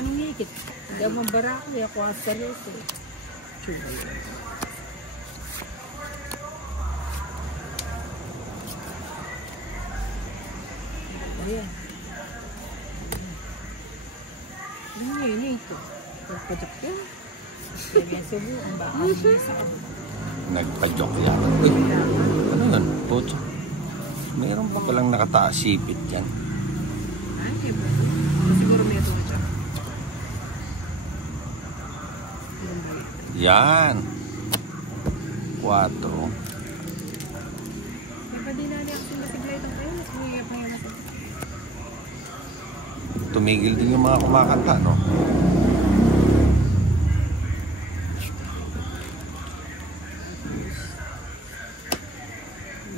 Anong higit? Hindi mo barako, ako seryoso. Ayan. Ano yun ito? Pagpajak yan. Lagyan subo, ang baka niya sa kabila. Nagpaljok yan. Uy, ano yun? Puto. Mayroon pa palang nakataas sipit yan. Ay, iba. Siguro may ito siya. Yan. 4. Kaya di na niya ako masigla itong kayo. Umiiyak pa yung nasa. Tumigil din yung mga kumakanta, no?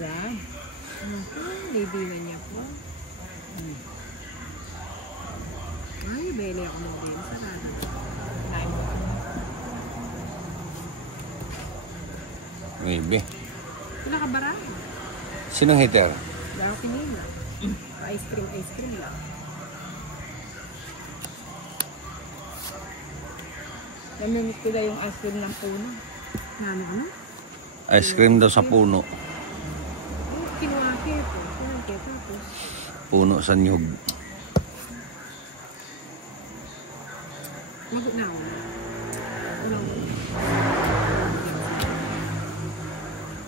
Yan. Naibigan niya po. Ay, bele ako ng din. Sarado. Kinain mo ka. Maybe. Pinakabara. Sinong hitter? Dahil pinila. Ice cream lang. Namimit ko lang yung ice cream ng puno. Ano? Ice cream daw sa puno. Kinuha keto. Tapos. Puno sa nyug. Magot na ako. Walang mo.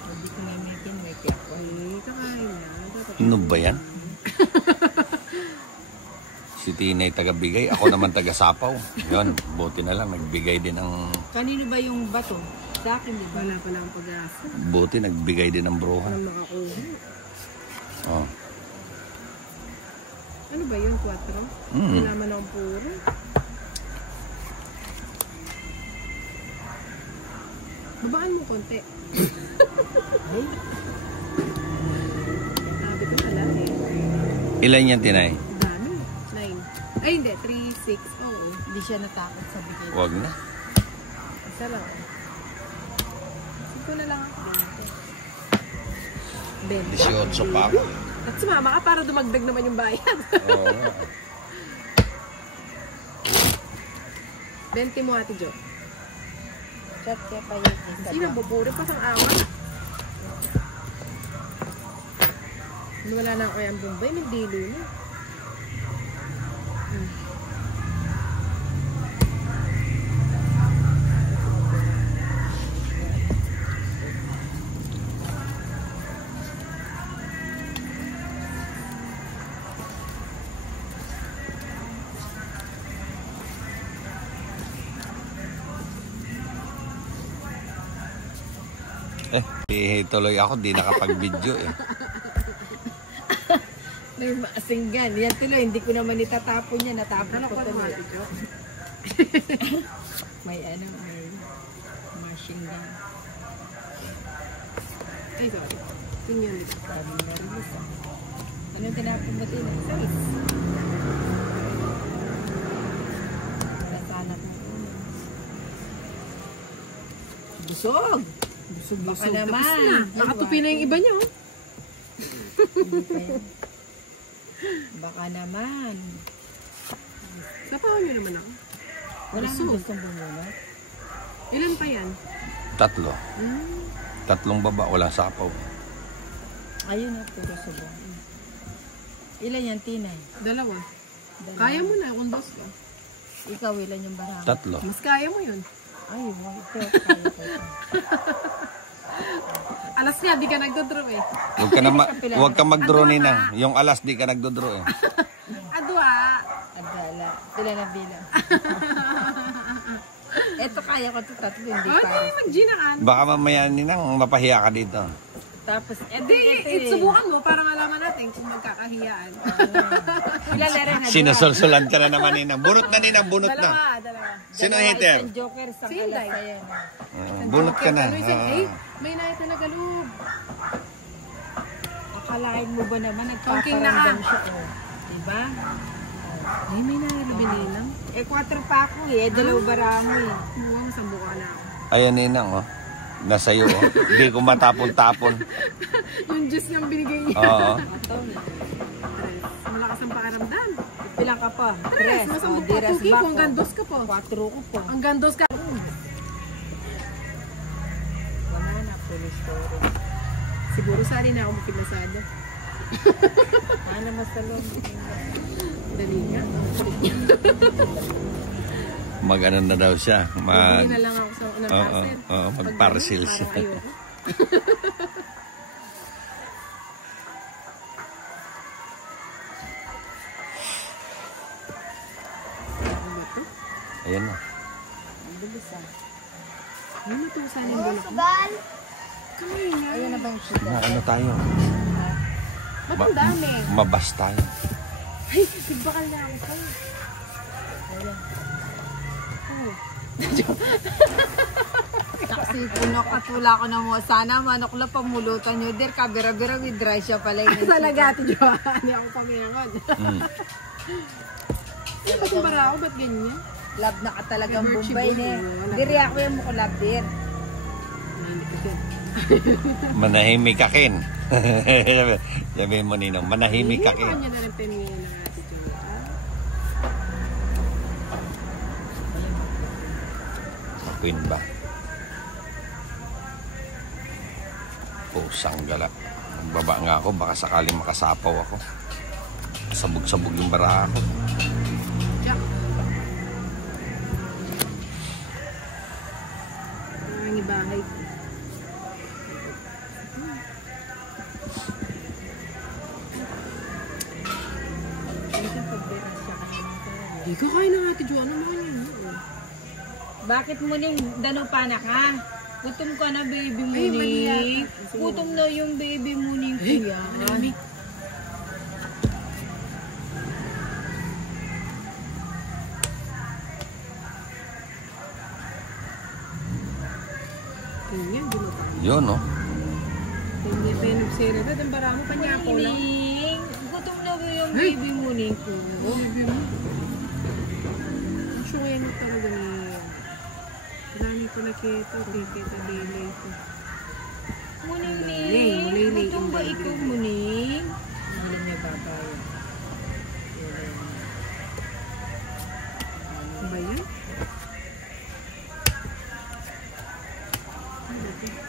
Hindi ko namitin. May kaya ko. Ay, kakain na. Ano ba yan? Si Tinay taga-bigay, ako naman taga-sapaw. Yun, buti na lang, nagbigay din ang... Kanino ba yung bato? Sa akin, di ba? Wala pala ang pag-asa. Buti, nagbigay din ang bruha. Walang makakuha. Oh. Ano ba yun, 4? Nalaman ang puro. Babaan mo konti. Ay. Sabi ko pala eh. Ilan yan, Tinay? Dami. 9. Ay hindi, 3, 6. Oo. Hindi siya natakot sa bigay. Huwag na. Isa lang. Siko na lang ako. 18 pa ako. At sumama ka para dumagdag naman yung bayad. Oo nga. 20 mo, Ate Jo. Chat kaya pa yung isa. Sino buburi pa sang awa? Wala na ako yung Bombay, may dilo na. Tuloy ako, di nakapag-video eh. May maasinggan. Yan tuloy, hindi ko naman itatapon yan. Natapon ko tuloy. May machine gun. Ay, sorry. Tingnan nito. Sabi na rin isa. Anong tinapon ba din? Saris. Nasanak mo. Busog! Baka naman. Nakatupi na yung iba niya. Baka naman. Sapawan niyo naman ako. Wala nang gustong bumunot. Ilan pa yan? 3. 3 baba, walang sapaw. Ayun na, puro subong. Ilan yan, Tinay? 2. Kaya mo na kung 2 ka. Ikaw, ilan yung barang? 3. Mas kaya mo yun. Ay, wow. Ito, kaya ko ito. Alas niya, di ka nagdodraw eh. Huwag ka mag-draw Ninang. Yung alas, di ka nagdodraw eh. Adwa. Adala. Bila na bila. Ito kaya ko ito 3, hindi Oh, para. di, mag-ginakan. Baka mamaya Ninang, mapahiya ka dito. Tapos, Di, subukan mo para malaman natin kung magkakahiyaan. Ilan na rin. Sinasulsulan ka na naman Ninang. Bunot na Ninang, bunot na. Dalawa. Sino hitter? Isang joker, isang Si Inday. alas ayan. Bunot ka na. Eh, may naya talaga loob. Akalain mo ba naman, Tongking na nagpaparamdam ka. siya. Oh. Diba? Ay, may naya na binilang. Eh, 4 pa ako eh. Dalawa baramo eh. Muwang sambo ka na ako. Ayan Ninang, oh. Nasa iyo, oh. Hindi ko matapon-tapon. Yung juice niyang binigay niya. Oo. Malakas ang pakaramdam. Bilang ka pa. Tres, masambok pa. Tugi ko, ang gandos ka po. 4 ko po. Ang gandos ka. Wala na, full story. Siguro sali na ako makimasada. Ano mas talong? Dali nga. Mag-ano na daw siya. Bumili na lang ako sa unang parcel. Oo, mag-parcel siya. Parang ayoko. Ano ba to? Ayan na. Ang bilis ah. Ano ito? Saan yung bulak mo? Kamay nga. Ayun na ba yung sugar? Na, ano tayo? Ba't ang dami? Mabas tayo. Ay, nagbakal na ako sa'yo. Ayan. Oh. Kasi pinakatula ko na mo. Sana manok lang pamulutan nyo. Der, kabira-bira with dry siya pala. Talaga, Ate Joanne. Hindi ako paminangan. Ba't yung bara ako? Ba't ganyan? Love na ka talagang May Bombay birchie ne. bull. Diri ako yung mukha love dir. Hindi kasi. Manahimik ka, Ken. Sabi mo, Ninong, manahimik ka, Hindi Ken. niya na rin pinili ng Ate Joanne. Queen ba? Pusang gala. Magbaba nga ako, baka sakaling makasapaw ako. Sabog-sabog yung baraha ko. Jack. Ang ibahay ko. Hindi ka kain ng Ate Joanne. Ano naman yun? Bakit mo ning danupana ka? Gutom ka na baby mo Ay, mali ning. yata. Gutom na yung baby mo ning kuya. Malamig. Ganyan, binutang. Yun, no? Hindi penubsera ba? Ang bara mo, kanya ako lang. Ning, gutom na yung baby mo ning kuya. Baby mo. Ang syungay mo talaga ni... Marami pa nakita. Kita delay ko. Muning Mulay, ning. mulay, Gutom ba mulay, ikaw mulay. muning? Hindi niya babayan. Ano ba yan?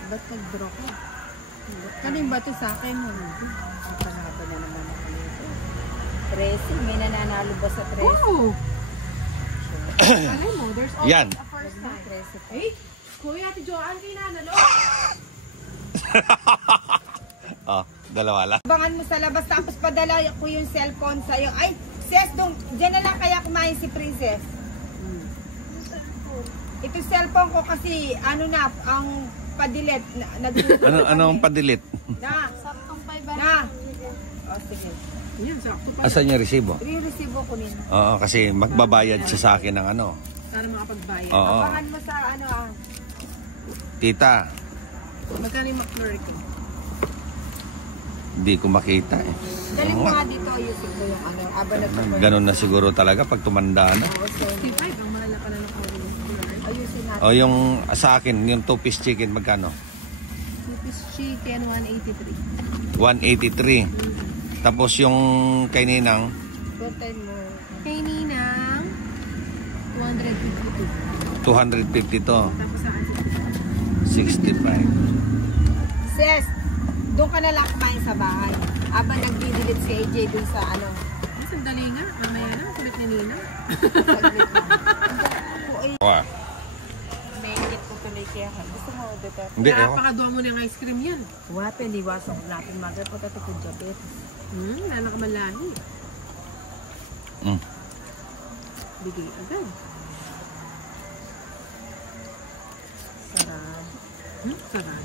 Ba't nag-draw ka? Kanin ba ito sa akin? Ang panaba na naman ako nito. 13, may nananalo ba sa 13? Oh! Alam mo, there's always Yan. a first time. 13. Eh, Kuya, Ate Joanne, kayo nanalo. Oh, dalawa lang. Abangan mo sa labas tapos padala ko yung cellphone sa'yo. Ay, sis, dyan na lang kaya kumain si Princess. Ito cellphone ko kasi ano na, ang padilet. Ano ang padilit? Na. Saktong 5 Na. O, sige. Yan, sakto pa. Asan yung resibo? Re-resibo ko nito. Oo, kasi magbabayad siya sa akin ng ano. Para makapagbayad. Oo. Abangan mo sa ano Tita, Magkano yung McFlurry ko? hindi ko makita eh. Dali mo nga dito, ayusin ko yung ano, aba na Ganun na siguro talaga pag tumanda na. 65, ang mahal na pala ng McFlurry. Ayusin natin. O yung sa akin, yung 2-piece chicken, magkano? 2-piece chicken, 183. 183. Tapos yung kay Ninang, Total mo. Kay Ninang, 252. 250 to. Tapos sa akin, 65. Sis, doon ka na lang kumain sa bahay. Aba nagdidilit si AJ dun sa ano. sandali nga. Mamaya na, kulit ni Ninang. Saglit lang. Wow. May ingit ko tuloy kaya. Gusto mo dito? Hindi, eh. Napakaduwa mo ng ice cream yan. Wala, piniwasan natin magal po tayo kung diabetes. Wala na ka man lahi. Mm. Bigay agad. Sarap. Sarap.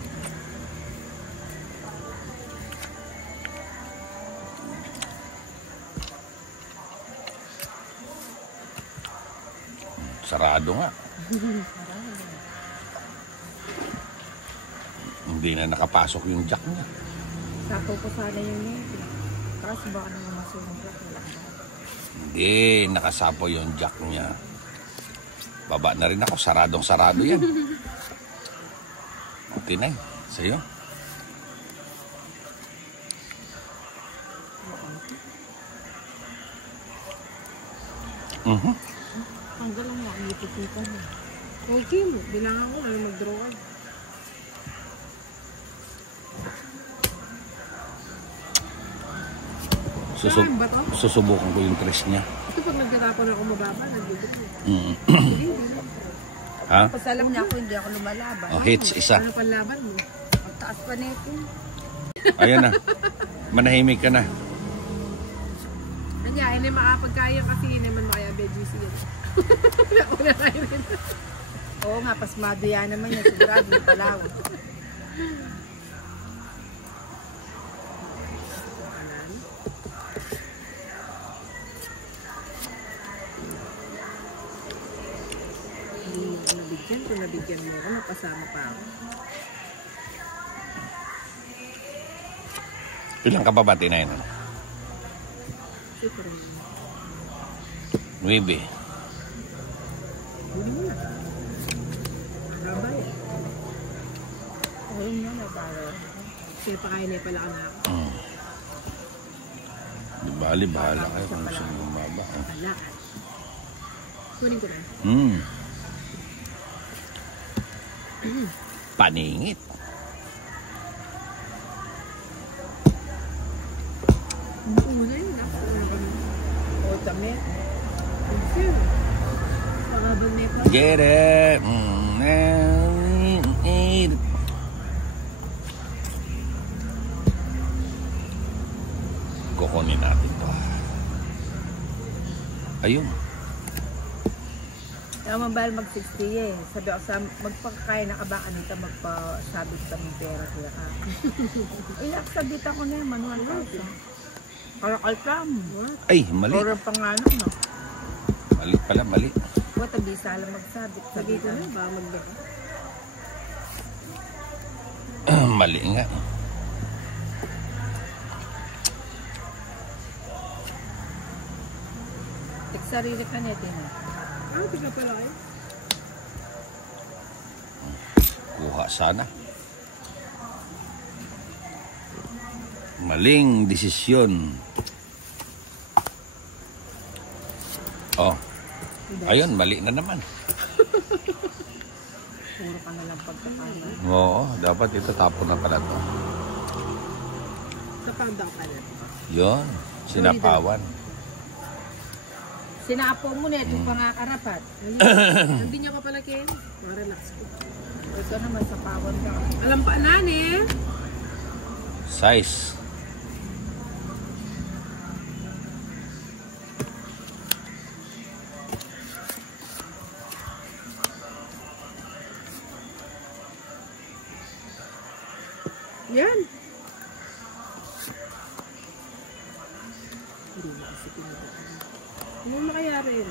Sarado nga. Hindi na nakapasok yung jack niya. Sapo ko sana yung nito. Kasi baka naman masunog lang. Hindi, nakasapo yung jack niya. Baba na rin ako, saradong sarado yan. Okay na sa'yo. Hanggang lang nakikita mo. Okay mo. Bilangan ko na mag-draw ka. Susubukan ko yung tres niya. Ito pag nagtatapon ako mababa, nagdudok mo. Ha? Tapos alam niya ako, hindi ako lumalaban. Oh, hits isa. Ano panlaban mo? Ang taas pa nito. Ayan na. Manahimik ka na. Kanya, hindi makapagkaya kasi hindi man makaya BGC yan. Una kayo rin. Oo nga, pasmado yan naman yan. Sigurado yung palaw. Kung nabigyan mo ako, mapasama pa ako. Ilang ka pa ba tinayin? Super. 9. Huli mo na. Rabay. Ayun nga, nabalo. Kaya pa kaya na pala ka na ako. Di bali, bahala kayo kung saan bumaba. Wala. Kunin ko na. Paningit. Una yun. O, dami. Marabal na ito. Get it. Kukunin natin to. Ayun. Kaya mabal mag-60 eh. Sabi ako sa magpakakaya na ka ba kanita magpasabit ka ng pera kaya ka. Eh, aksabitan ko na yung manual house. Kalakal-kam. Ay, mali. Or pangalan, no? Mali pala, mali. What a bisa lang magsabit. Sabi ko na, baka magbaka. Mali nga. Sarili ka na din. Tignan pala kayo. Kuha sana. Maling desisyon. Oh. Ayun, mali na naman. Puro ka na lang pagkakala. Oo, dapat ito tapon na pala to. Sa panda ka na. Yun, sinapawan. Sinapo mo na ito pangakarapat. Hindi niya pa pala, Ken. Relax ko. Ito naman sa pawan ka. Alam pa, nani? Size. Yan. Hindi na kasi pinagdaan. Ano makayari yun?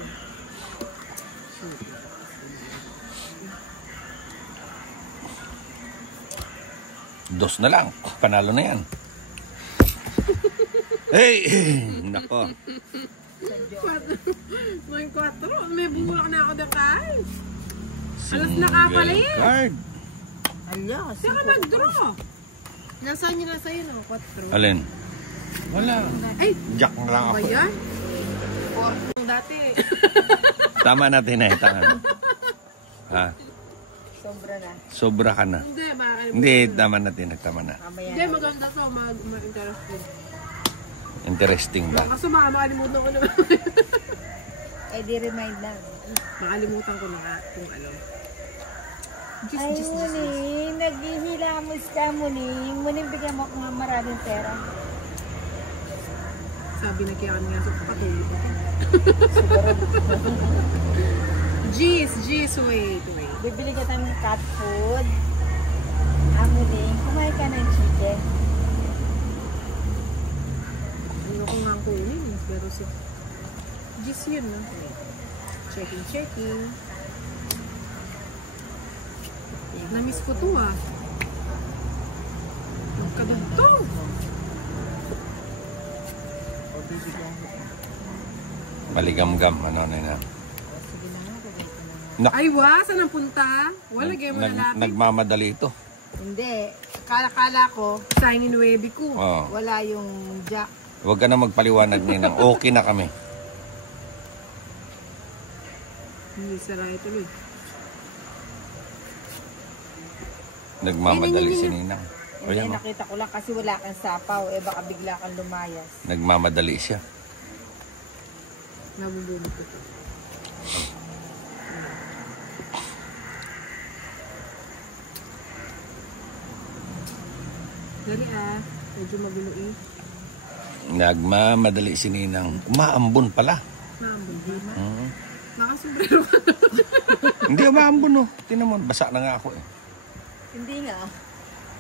Dos na lang. Panalo na yan. Hey! Nako. May 4. May bulak na ako na kay. Alas na ka pala yun. Card. Alya, Saka mag-draw. Nasaan yun nasa yun, 4. Alin? Wala. Ay! Jack na lang Ba ako. yan? 4 dati. Tama natin na. Tama na. Ha? sobra na. Sobra ka na. Hindi, baka Hindi, tama natin. Nagtama na. Mamaya Hindi, na. maganda to. Mag-interesting. Interesting ba? Kaso makalimutan ko naman. Eh, di remind lang. Makalimutan ko na kung ano. Ay, muni, naghihilamos ka, muni. Muni, bigyan mo ako nga maraming pera. Sabi na kaya nga sa patulog ako. Siguro, Jeez, wait. bibili ka tayo ng cat food. Muni, kumain ka ng chicken. Ayoko nga ang kunin eh. Pero si Jeez yun na. Checking. Namiss ko to ah. Magkadugtong. O, bibigyan ko. Maligam-gam. Ano na yun? Sige na nga, bigyan ko na nga. Nak- Ay, saan ang punta? Wala, gaya mo na lapit. Nagmamadali ito. Hindi. Kala ko, Sayang inuwebi ko. Oh. wala yung jack. Huwag ka na magpaliwanag ninang. Okay na kami. Hindi saray tuloy. Nagmamadali si Ninang. Hindi, Ayan, oh. nakita ko lang kasi wala kang sapaw. Eh, baka bigla kang lumayas. Nagmamadali siya. Nabubunod ko. Dali medyo magulo eh. Nagmamadali si Ninang. Umaambon pala. Maambon din. Hmm. Nakasombrero ka. Hindi umaambon, oh. Tingnan mo, basa na nga ako eh. Hindi nga.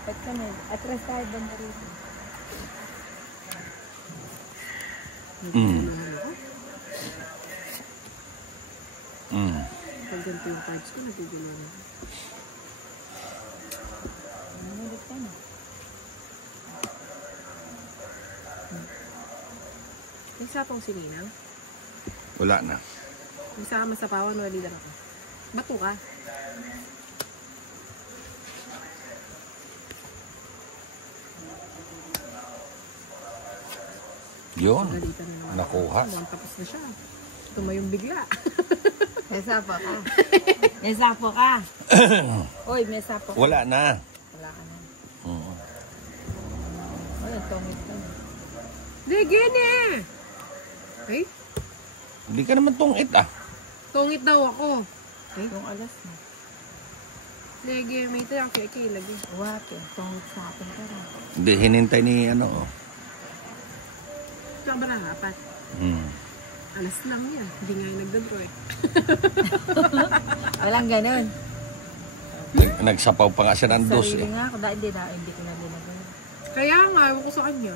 Ba't kami? Atras tayo banda rito. Pag ganito yung cards ko, nagugulo na. Namulit ka na. Isa pong si Ninang. Wala na. Isa ka masapawan, wali lang ako. Bato ka. Yun. Galitan na naman. Nakuha. Tapos na siya. Tumayong bigla. May sapo ka. May sapo ka. Oy, may sapo ka. Wala na. Wala ka na. Oo. Oy, ang tongit ka na. Legin eh! Ay, Hindi ka naman tungit ah. tungit daw ako. Ay, Yung alas na. legi, may ito yung kaya lagi. Wate, tongit sa akin ka rin. Hindi, hinintay ni ano. Oh. Ito ba na apat? Alas lang yan. Hindi nga yung nagdadraw eh. Walang ganun. Nagsapaw pa nga siya ng dos Sarili eh. nga ako. Dahil hindi ko na linagay. Kaya nga, ewan ko sa kanya.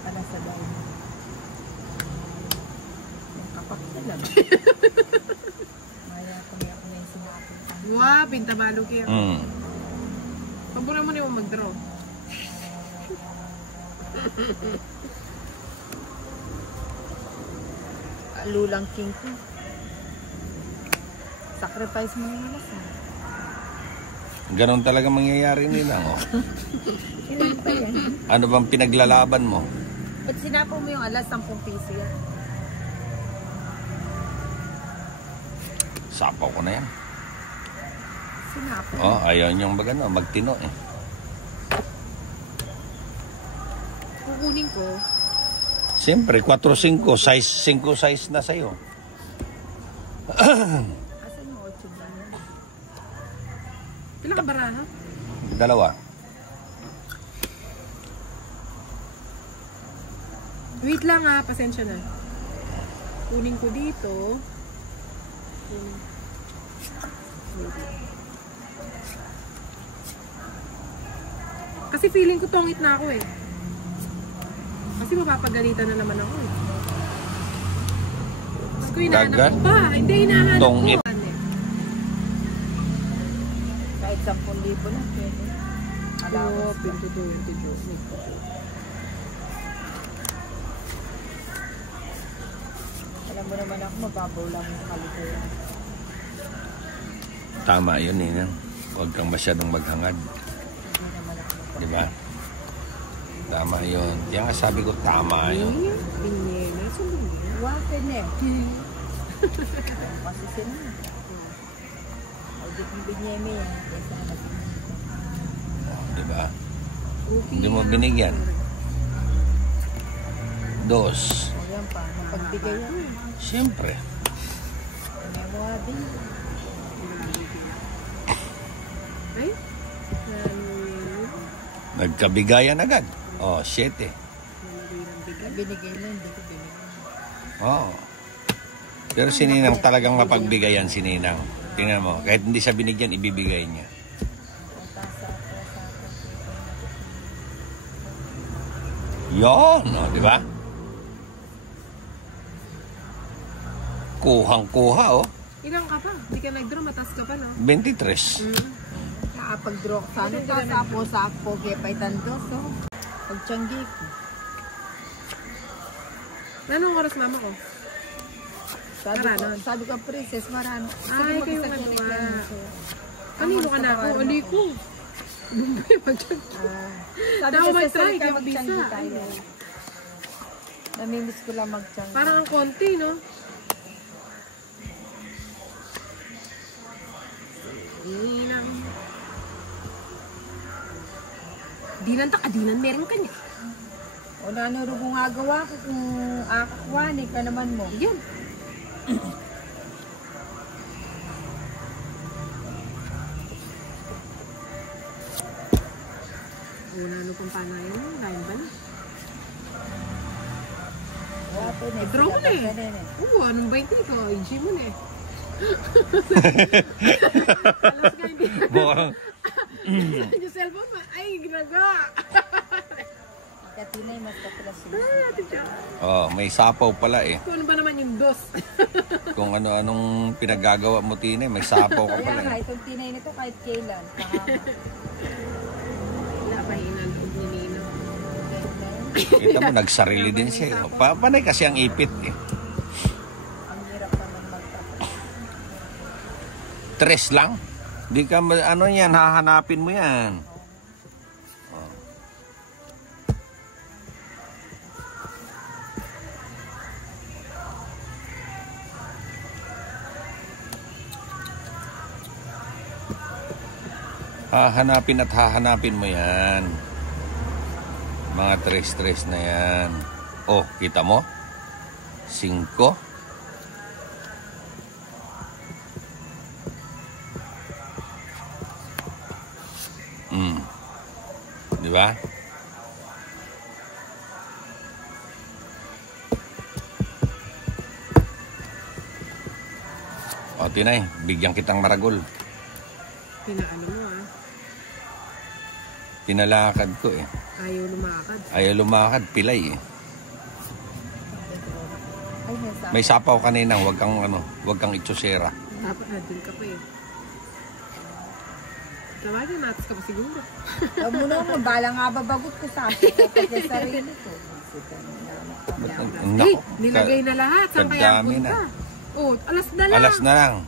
Alas sa dahil. Yung kapak talaga. Maya ko na yung sinabi. Wow, pintabalo kaya. Paburan mo na yung mag-draw. Lulang king ko. Sacrifice mo yung alas. Ganon talaga mangyayari nila. Oh. Ilan pa yan? Ano bang pinaglalaban mo? Ba't sinapo mo yung alas 10 piso yan? Sapaw ko na yan. Sinapo. Oh, ayaw niyong magtino eh. Kukunin ko. Siyempre, 4-5, size 5 size na sa'yo. Asan mo 8 ba yan? Pila ka baraha? 2. Wait lang pasensya na. Kunin ko dito. Kasi feeling ko tongit na ako eh. Kasi mapapagalitan na naman ako eh. Gusto ko hinahanap Dagat? ko ba? Hindi hinahanap Tongit. ko. Kahit 10,000 na. Pwede. Oo, 22. Alam mo naman ako, mababaw lang yung kalikuyan. Tama yun eh. Huwag kang masyadong maghangad. Hindi naman ako mababaw. Diba? Tama yun. Kaya nga sabi ko tama yun. Pinyena, sundin. Wakin eh. Kasi sila. Audit yung binyeme yan. Diba? Hindi mo binigyan. 2. O yan pa, napagbigay yan. Siyempre. May mga din. Ay? Nagkabigayan agad. Oh, 7. Binigay mo, hindi ko binigay. Oo. Pero si Ninang talagang mapagbigayan si Ninang. Tingnan mo, kahit hindi siya binigyan, ibibigay niya. Yon, no, di ba? Kuhang-kuha, oh. Ilang ka pa? Hindi ka nag-draw, matas ka pa, no? 23. Nakapag-draw ka. Ano ka sa apo, kaya pa'y tandos, oh. Pagtiyanggi ko. Anong oras mama ko? Maranon. Sabi ko, princess, Marano. Ay, kayo nga naman. Kanino ka na ako? Ali ko. Bumbay, mag-tiyanggi. Sabi Daw ko, mag-try, ka gambisa. tayo. Namimiss ko lang mag-chang. Parang ang konti, no? Dinan. Dinan ta kadinan meron kanya. O nanuro kung agawa ko kung akakwani ka naman mo. Yan. Wala ano pang panayan mo. Kain ba na? Draw mo na eh. Oo, anong 20 ko? IG mo na eh. Alas ka hindi. Yung cellphone mo, ay, ginagawa. Katinay, mas kapilas siya. Oh, may sapaw pala eh. Kung ano ba naman yung dos? Kung ano-anong pinagagawa mo, Tinay, may sapaw ka Kaya pala nga, eh. itong tinay nito kahit kailan. Wala pa hinang loob ni Nino. Kita mo, nagsarili din siya. Oh. Panay kasi ang ipit eh. Ang hirap naman magtapos. 3 lang. Di ka, ano yan, hahanapin mo yan. Oh. Hahanapin at hahanapin mo yan. Mga 3 na yan. Oh, kita mo? 5. Di ba? O, Tinay, bigyan kitang maragol. Pinaano mo ah. Pinalakad ko eh. Ayaw lumakad. Ayaw lumakad, pilay eh. Ay, nasa. May sapaw kanina, wag kang itsosera. Dapat natin ka pa eh. Tawagin natin ka pa siguro. Huwag mo naman, bala nga babagot ko sa akin. Kasi sarili ko. Hey, nilagay na lahat. Saan kaya kadami punta? Oh, alas na lang. Alas na lang.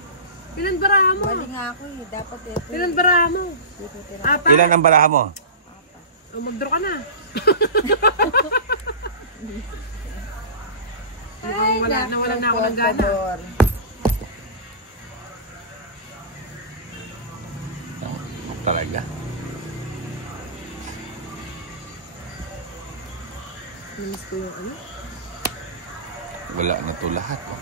Ilan baraha mo? Bali nga ako eh. Dapat ito. Ilan baraha mo? Dito tira. Apat. Ilan ang baraha mo? O, mag-draw ka na. Wala na ako ng gana. Talaga. Namiss ko yung ano? Wala na to lahat. Oh.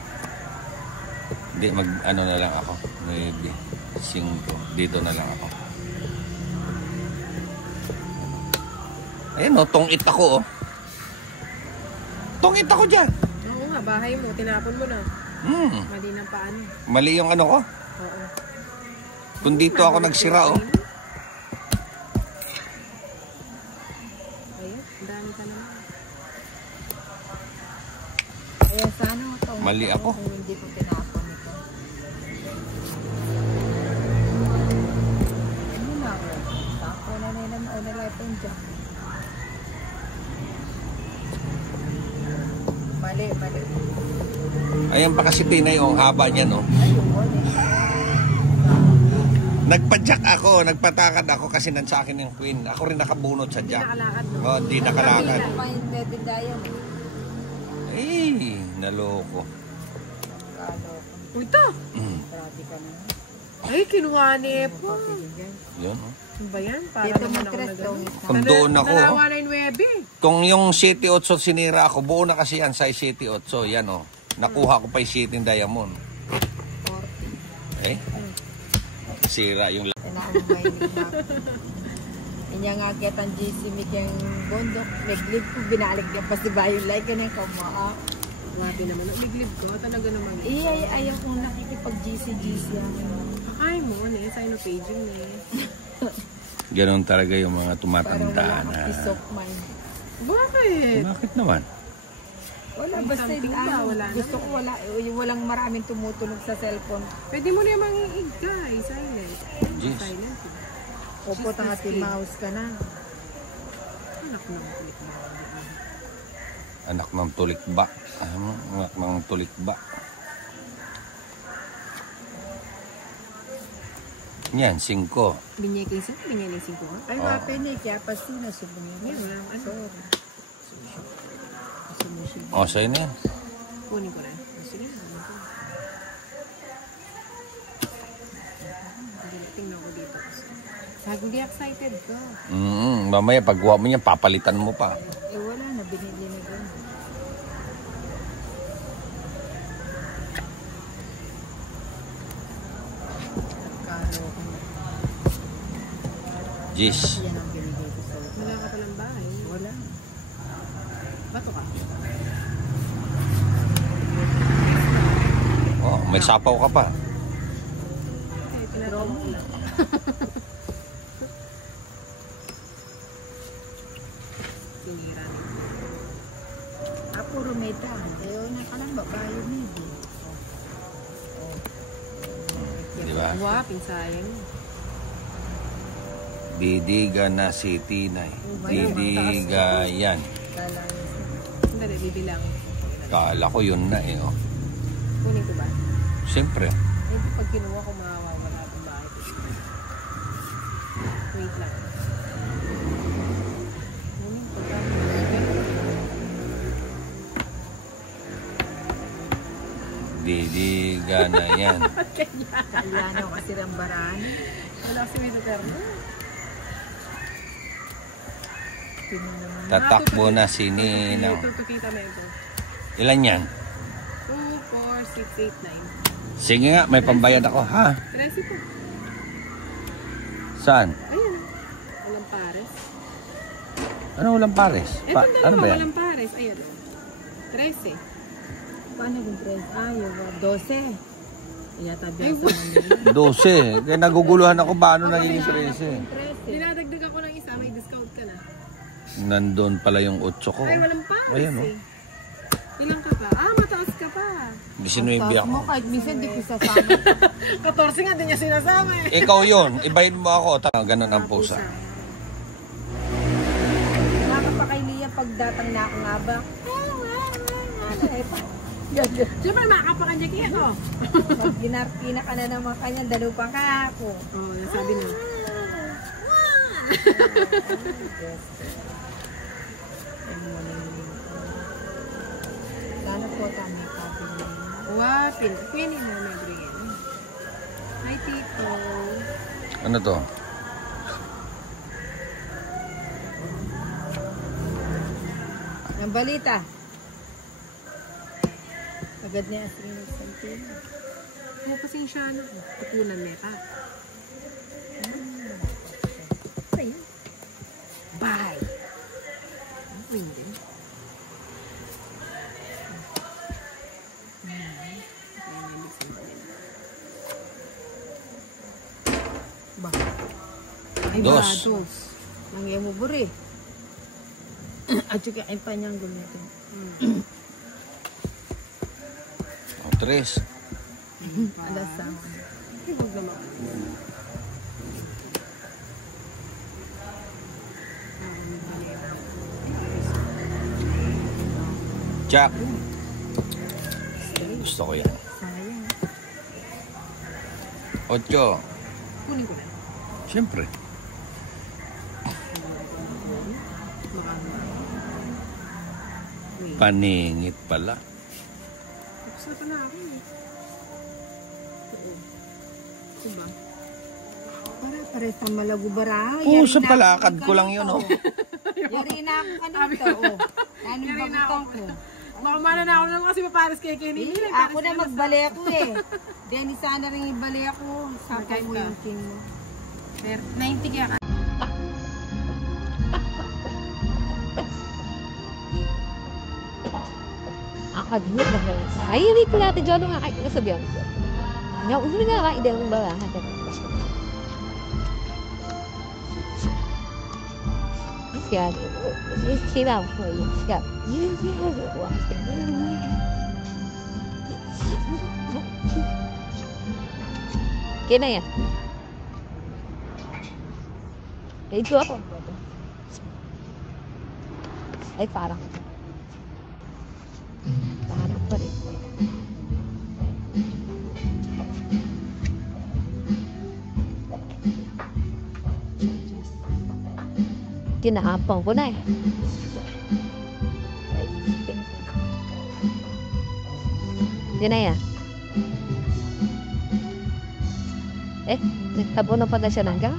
Hindi, ano na lang ako. Maybe 5. Dito na lang ako. Ayan o, tungit ako oh. Tungit ako dyan. Oo nga, bahay mo. Tinapon mo na. Mali ng paano. Mali yung ano ko. Oo. Kung dito ako nagsira oh. Ayun, dami ka naman. Ayan, sana ito. Mali ako. Kung hindi ko tinapon ito. Ano na ako? Tapo na na yun ang nalapin dyan. Mali. Ayan pa kasi Tinay oh, ang haba niya no. Ayun, Nagpa-jack ako, nagpatakad ako kasi sa akin yung queen. Ako rin nakabunot sa jack. Nakalakad mo. Oh, di nakalakad. Ito pa yung bebindayan. Eh, naloko. Kalo. Uy, ito. Grabe ka na. Ay, kinuha ni po. Yun oh. Ano ba yan? Para Dito naman mo ako tres na daw. gano'n. Kung doon ako, Dalawa na yung 9. kung yung City 8 sinira ako, buo na kasi yan sa City 8. Yan oh. Nakuha ko pa yung City Diamond. 40. Eh? Sira yung Tinaumay ni Map. Inya nga kitang GC yung bondok. Meglib ko, binalig niya pa si Bayo like ka na kamaa. Grabe naman. Liglib ko. Talaga naman. Ayaw kong nakikipag-GC. Akay mo, sa'yo na paging Ganon talaga yung mga tumatanda na. Peace of mind. Bakit? Bakit naman? Wala, basta Something ba? Wala gusto ko walang maraming tumutunog sa cellphone. Pwede mo naman i-igay. Silent. Jeez. Silent. Opo, tangati mouse ka na. Anak ng kulit na. Anak ng tulikba. Anak ng tulikba. Yan, 5. Binyay kayo 5? Binyay na 5 ka? Ay, mape na, kaya pa sila subong Yan, wala naman. Sorry. O, sa'yo na yan. Kunin ko na. Sige, tingnan ko dito. Saging di excited ko. Mamaya pagkuha mo niya, papalitan mo pa. Eh wala na, binili na gano'n. Jeez. Yan ang binigay ko sa Wala ka palang bahay. wala. Bato ka. Oh, may sapaw ka pa. Eh, tinatanong ko lang. Sinira nito. Puro meta. Ayaw na ka lang babayo maybe. Di ba? Wow, pinsayang. Didiga na si Tinay. Didiga yan. Hindi, bibilang. Kala ko yun na eh. Oh. Kunin ko ba? Siyempre. Hindi, pag kinuha ko, mawawala akong bahay. Wait lang. Kunin ko ba? Didiga na yan. Kailangan kasi rambaran. Wala kasi may tuterno. Tatakbo na si Ninang. Tutukita na ito. Ilan yan? 2, 4, 6, 8, 9. Sige nga, may pambayad ako, ha? 13 po. Saan? Ayan. Walang pares. Ano walang pares? Ano ba yan? Walang pares. Ayan. 13. Paano kung 3? Ah, yung 12. Iya tabi Ay, sa Manila. 12. Kaya naguguluhan ako paano naging 13. 13. Dinadagdag ako ng isa, may discount ka na. Nandun pala yung 8 ko. Ay, walang pares Ayan, oh. eh. Ilang ka pa? Ah, mataas ka pa. 19 ako. Mo kahit minsan di ko sasama. 14 nga, di niya sinasama eh. Ikaw yun. Ibahin mo ako. Ganun ang pusa. Nakaka pa kay Lia pagdatang na ako nga ba? Siyempre, makakapakanya kaya ko. Pag ginarpina ka na naman kanya, dalupang ka ako. Oo, nasabi na. Sana po tama ka. Wow, pinin mo may bringin. Hi, Tito. Ano to? Ang balita. Agad niya ang sinisantin. Ay, pasensya na. Tukunan neta. Ayun. Bye! Hindi. Ba? Ay, Dos. batos. Nangyay mo buri. At yung kain pa niyang gulito. O, 3. Alas sama. Ay, huwag naman. Jack. Gusto ko yan. Sayang. 8. Kunin ko na. Siyempre. Baka wait. Paningit pala. Tapos na pala ako eh. Oo. Diba? Pare-pares ang malagubara. Pusa palakad ko lang yun, oh. Yari na ako kanito, oh. Ano Yari yung na bagutong ako. ko? Baka mana na ako naman kasi mapares kay Kenny. Eh, ako na magbali ako eh. Denny, sana rin ibali ako. Sapa Magkait mo ka. yung kin mo. 90 kaya ka. Akadmit na kayo. Ay, hindi ko natin dyan nga kayo nasabihan ko. Nga, ulo nga kayo din ang barahan. Yan. Sila ko yun. Yan. Yun yung huwag. Kaya na yan. Ito ako. Ay, parang. Parang pa rin. Kinahapang ko na eh. Yun na yan. Nagtabunan pa na siya ng gas.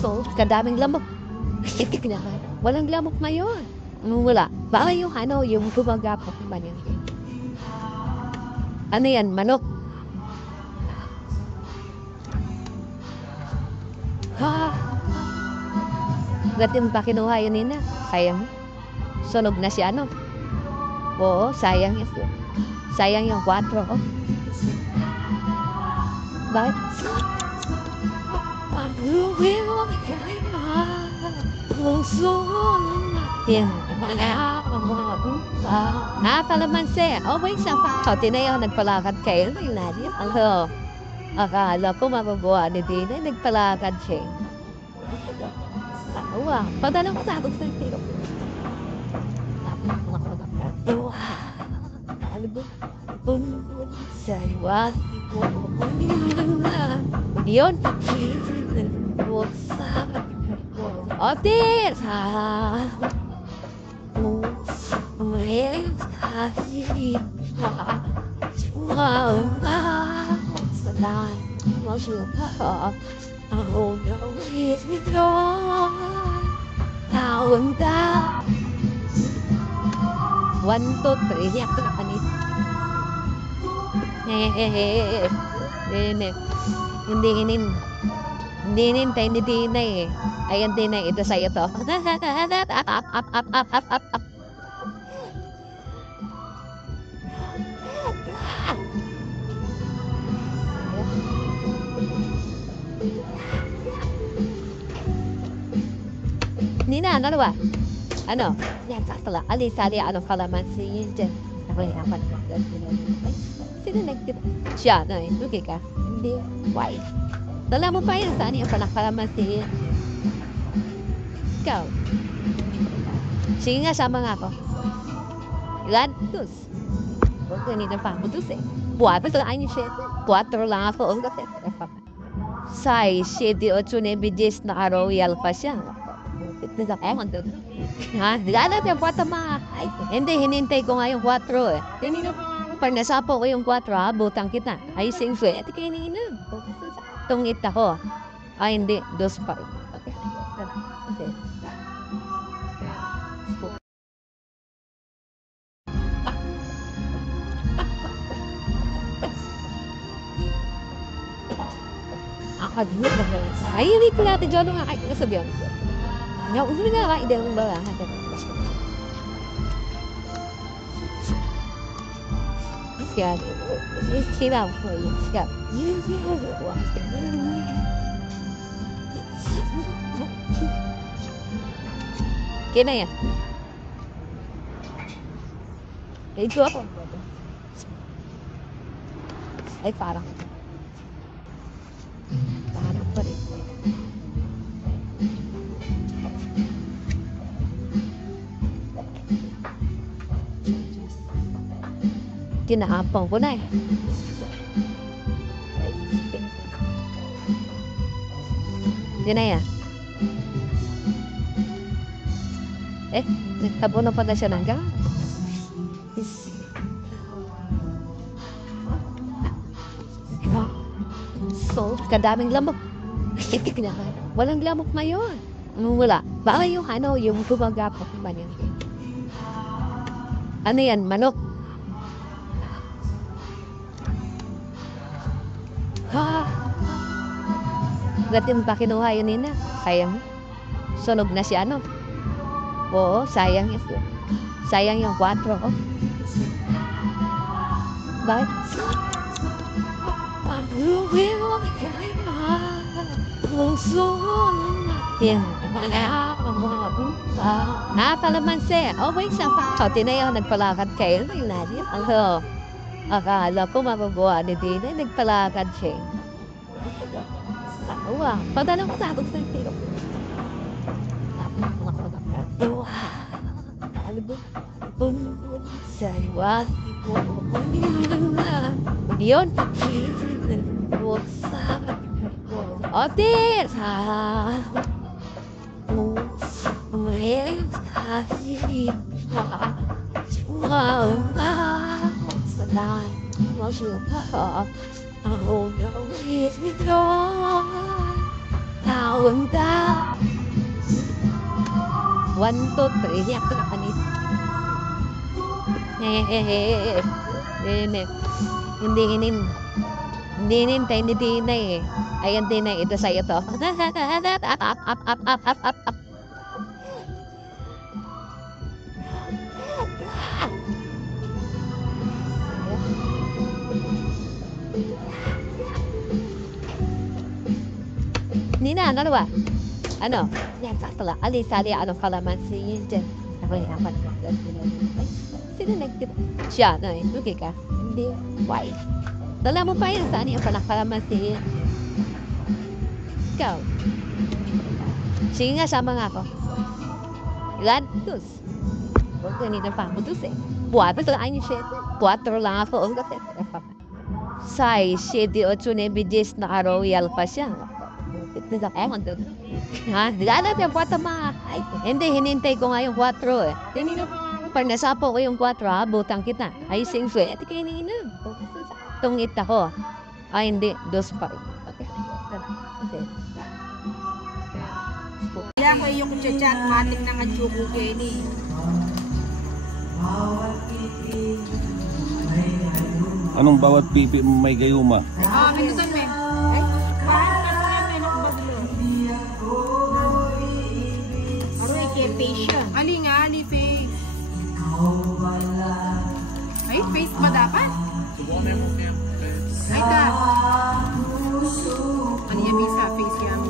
So, kadaming lamok. Walang lamok ngayon. Wala. Baka yung yung gumagapok ba niya? Ano yan? Manok? Ba't yung pa kinuha yun, Nina? Sayang. Sunog na si ano? Oo, sayang yun. Sayang yung 4. Bakit? Palamansi. Okay, sa pa. Tinayaw, nagpalakad kayo. Akala ko mababuha ni Dina, nagpalakad siya. Wow, padala ko sa akin sa tiro. Yun. Otis! One, two, three. Iyak ko na kanina. Hindi hinintay ni Tina eh. Ayan Tina, ito sa'yo to. Nina, ano ba? Ano? Yan, sakto lang. Alisali, ano kalamansi yun dyan. Ako yung naman. Sino nagtira? Siya, no? Okay ka? Hindi. Why? Dala mo pa yun. Saan yung kalamansi yun? Ikaw. Sige nga, sama nga ako. Ilan? Tus. Huwag ganito pa ako. Tus eh. Buwan pa sa akin yung 4 lang ako. Say, 7-8 bidis na royal pa siya. Gana siya 4 mga. Hindi, hinintay ko nga yung 4 eh. Pag nasapo ko yung 4, butang kita. Ay, sing sweet. Ito kayo ninam. Tungit ako. Ay, hindi. 2 pa. Okay. Ay, hindi ko natin dyan nga kahit nasabihan ko. Nga, ulo nga ka, ide ang bala. Siya, sila ko yun. Siya, kaya yan. Ito ako. Ay, parang pa rin. Kinahapon ko na eh. Yun na yan. Nagtabunan pa na siya ng gas. So, kadaming lamok. Walang lamok ngayon. Wala. Baka yung yung gumagapok ba niya? Ano yan? Manok? Ba't yung pa kinuha yun, Nina? Sayang. Sunog na si ano? Oo, sayang yun. Sayang yung 4. Bakit? Palamansi. Okay, sa pa. Tinayaw, nagpalakad kayo. Akala ko mababuha ni Dina, nagpalakad siya. Wow, padala ko sa akin sa tiro. Yun. Otis! One, two, three. Yak to na kanit. Hindi tayo ni Tinay eh. Ayan Tinay, ito sa'yo to. Nina, dalawa. Ano? Yan, sakto lang. Alisali, anong kalamansi yun dyan? Nakulihapan mo. Sino nagtira? Siya, no eh. Lugi ka. Hindi. Why? Dala mo pa yun. Saan yung kalamansi yun? Ikaw. Sige nga, sama nga ako. Ilan? Dos. Huwag kanina pa ako dos eh. 4 lang ang 7. 4 lang ako. Huwag kasi. 6, 7, 8, 9, 10 na royal pa siya. Ha? Gano'n yung 4 mga. Hindi, hinintay ko nga yung 4 eh. Pag nasapo ko yung 4, butang kita. Ay, sing-sway. Ito kayo nina. Tungit ako. Ay, hindi. 2 pa. Okay. Kaya ko yung chat matik na nga chuko Kenny. Anong bawat pipi mo may gayuma? Pindutan mo eh. Ay, parang may nakabaglo. Aroy, kaya face siya. Ali nga, ali face. Ay, face ba dapat? Subukan mo yung face. Ay, da. Ano yung bisa? Face yan.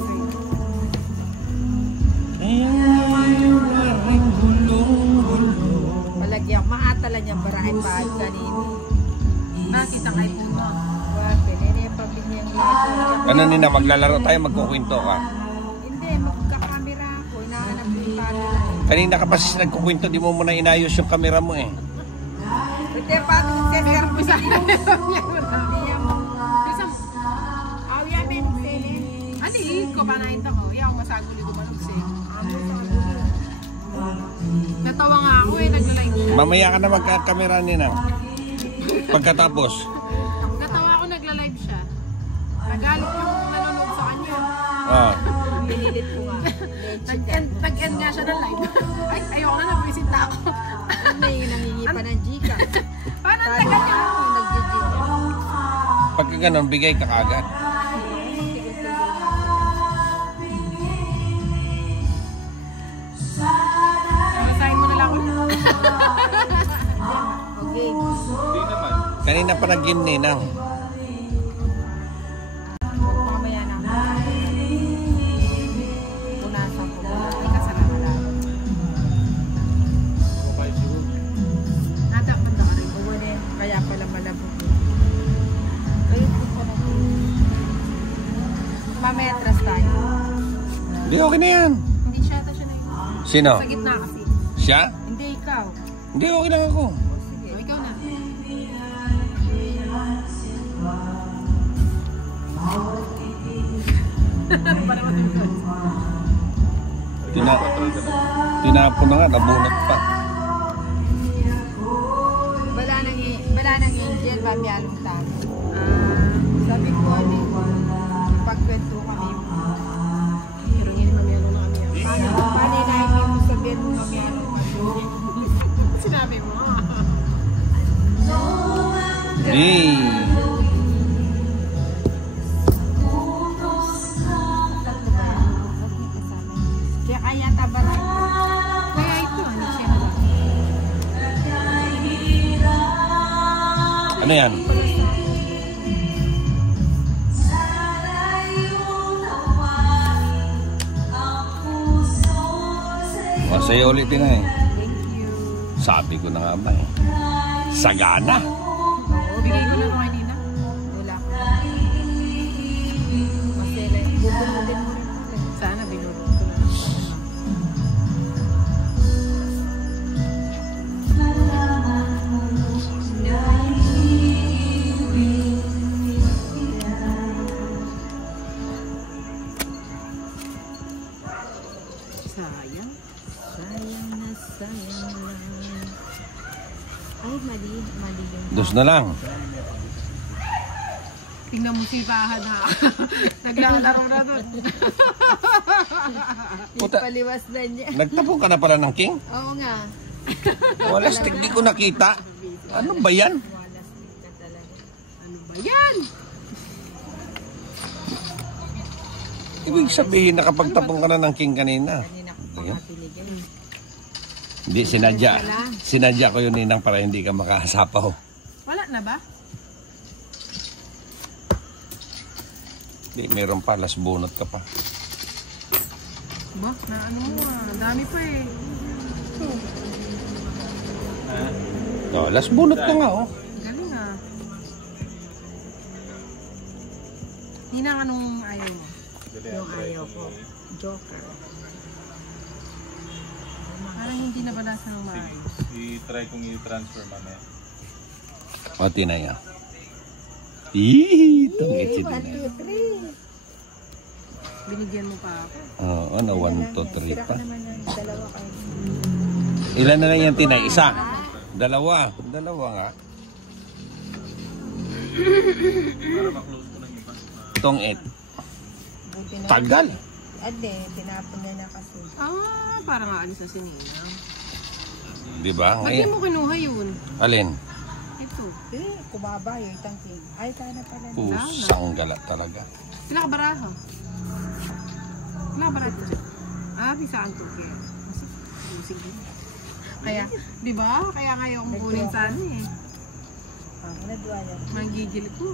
Malagyan, maatala niya barahay pa kanino. Nakita kay Puno. Bakit? Hindi pablik niya yung Ano nina, maglalaro tayo, magkukwento ka. Hindi, magkakamera ako. Inahanap ko yung camera. Kanina ka pa nagkukwento, di mo muna inayos yung camera mo eh. Pwede pa ako yung camera mo sa iyo. Ko pa na ito ko. Yan, masaguli ko ba nung natawa nga ako eh, nag-live siya. Mamaya ka na magkakamera nina. Pagkatapos. Natawa ako, nagla-live siya. Nagalit yung nanonood sa kanya. Pinilit ko nga. Tag-end nga siya ng live. Ay, ayoko na, nabwisita ako. May nangingi pa ng Gcash. Paano taga niya? Nag-Gcash. Pagka ganun, bigay ka kagad. Okay. Kanina pa nag-game ninang. Mamaya na. Punasan ko. Ay, kasalanan lang. Natakpan ka rin. Uwa din. Kaya pala malabog. Kayo po pala. Mamaya atras tayo. Hindi, okay na yan. Hindi siya na yun. Sino? Sa gitna kasi. Siya? Hindi, ikaw. Hindi, okay lang ako. Sige. Ikaw na. Tinapon na nga, nabunot pa. Wala nang angel, mamiyalong tayo. Sabi ko, pagkwento kami. Pero ngayon mamiyalong na kami. Paano inahin mo sabihin mo mamiyalong kami? Sinabi mo. Hey! Kaya kaya tabaran. Kaya ito, ano siya na. Ano yan? Masaya ulit din eh. Sabi ko na nga ba eh. Sagana. Bigay ko lang kanina. Wala. Masela. Bubulutin mo rin. Sana binulot ko lang. Sayang. Tapos na lang. Tingnan mo si Fahad ha. Naglalaro na doon. Puta, Paliwas na niya. nagtapon ka na pala ng king? Oo nga. Wala stick, di ko nakita. Ano ba yan? Ano ba yan? Ibig sabihin, nakapagtapon ka na ng king kanina. Kanina ko Ayan. pinigay. Hindi, sinadya. Sinadya ko yun, Ninang, para hindi ka makasapaw. Wala na ba? Hindi, meron pa. Last bunot ka pa. Ba? Na ano mo ah. Dami pa eh. Oh, last bunot ka nga, oh. Galing ah. Ninang, anong ayaw mo? Yung ayaw ko. Joker. Parang hindi na balasan ng maayos. I-try kong i-transfer mamaya. O, tinaya. Ih, tungit si Tinay. 1, 2, 3. Binigyan mo pa ako. Oo, ano, 1, 2, 3 Sira pa. ka naman ng dalawa kayo. Ilan na lang yan, Tinay? Isa. Dalawa. Dalawa nga. Para ma-close ko lang iba. Tongit. Buti na. Tagal. Ade, tinapon niya na kasi. Ah, parang aalis na si Ninang. Di ba? Ba't di Ngayon. mo kinuha yun? Alin? Ito. Kumaba yung tangking. Ay, kana pala. Pusang gala talaga. Sila ka baraha. Sila ka baraha. Ah, bisaan to kaya. Sige. Kaya, di ba? Kaya ngayon kong kunin sana eh. Ang nadwala. Manggigil ko.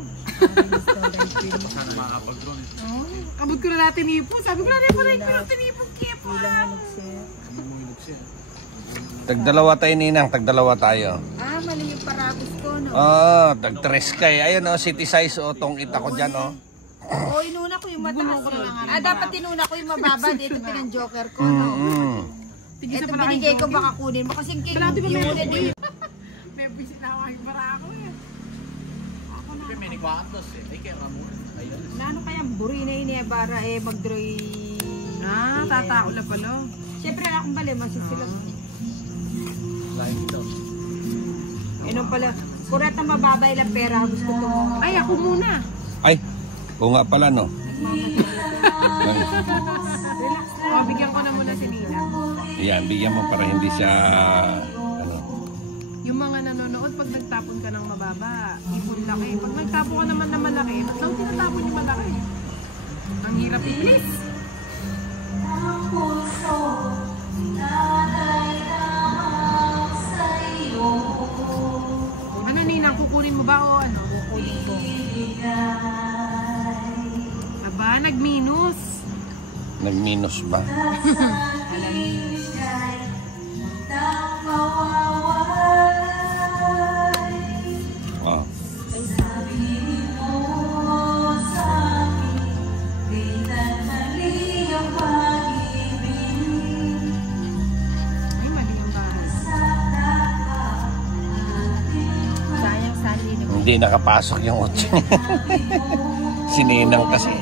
Sana makakapag-drone. Oh, abot ko na natin ipo. Sabi ko na rin pero tinipong kepo. Bilang siya. Tagdalawa tayo, Ninang. Tagdalawa tayo. Ah, mali yung parabos ko, no? Oh, tag-tres ka eh. Ayun, oh, city size. O, tongit ako dyan, oh. Oo, inuna ko yung mataas. Ah, dapat inuna ko yung mababa. Dito pinang-joker ko, no? Tigisa Ito pala binigay ko, baka kunin mo. Kasi yung king, Kalati ba yung meron una ko din. May bisit na ako yung baraha ko eh. May nagwatos eh. Ay, kaya Ramon. Ayun. Na ano kaya, buri na yun eh, para eh, mag-draw Ah, tatao na pala. Siyempre, akong bali, masisilog. Line ito. Ano pala, kuret na mababa ilang pera, gusto ko. Ay, ako muna. Ay, oo nga pala, no? Oh, bigyan ko na muna si Nina. Ayan, bigyan mo para hindi siya, ano. Yung mga nanonood, pag nagtapon ka ng mababa, ipon laki. Pag nagtapon ka naman na malaki, ba't daw tinatapon yung malaki? Ang hirap i-please. Ano Nina, kukunin mo ba o ano? Kukunin ko. Aba, nag-minus. Nag-minus ba? Oh. Ay, mali yung bahay. Sayang sali naman. Hindi nakapasok yung 8. Sininang kasi.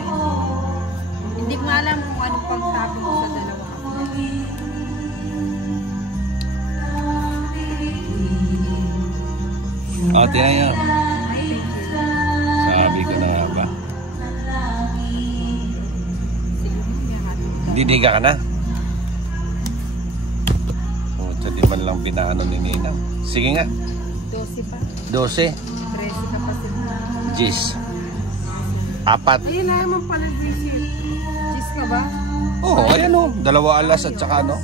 Hindi ko alam kung anong pagtapon ko sa dalawa. O, tinan nyo. Sabi ko na nga ba. Didiga ka na? O, di man lang pinaano ni Ninang. Sige nga. 12 pa. 12. 13 ka pa sila. Gis. 4. Ayun na naman pala visit. Cheese ka ba? Oo, ayan o. 2 alas at saka ano.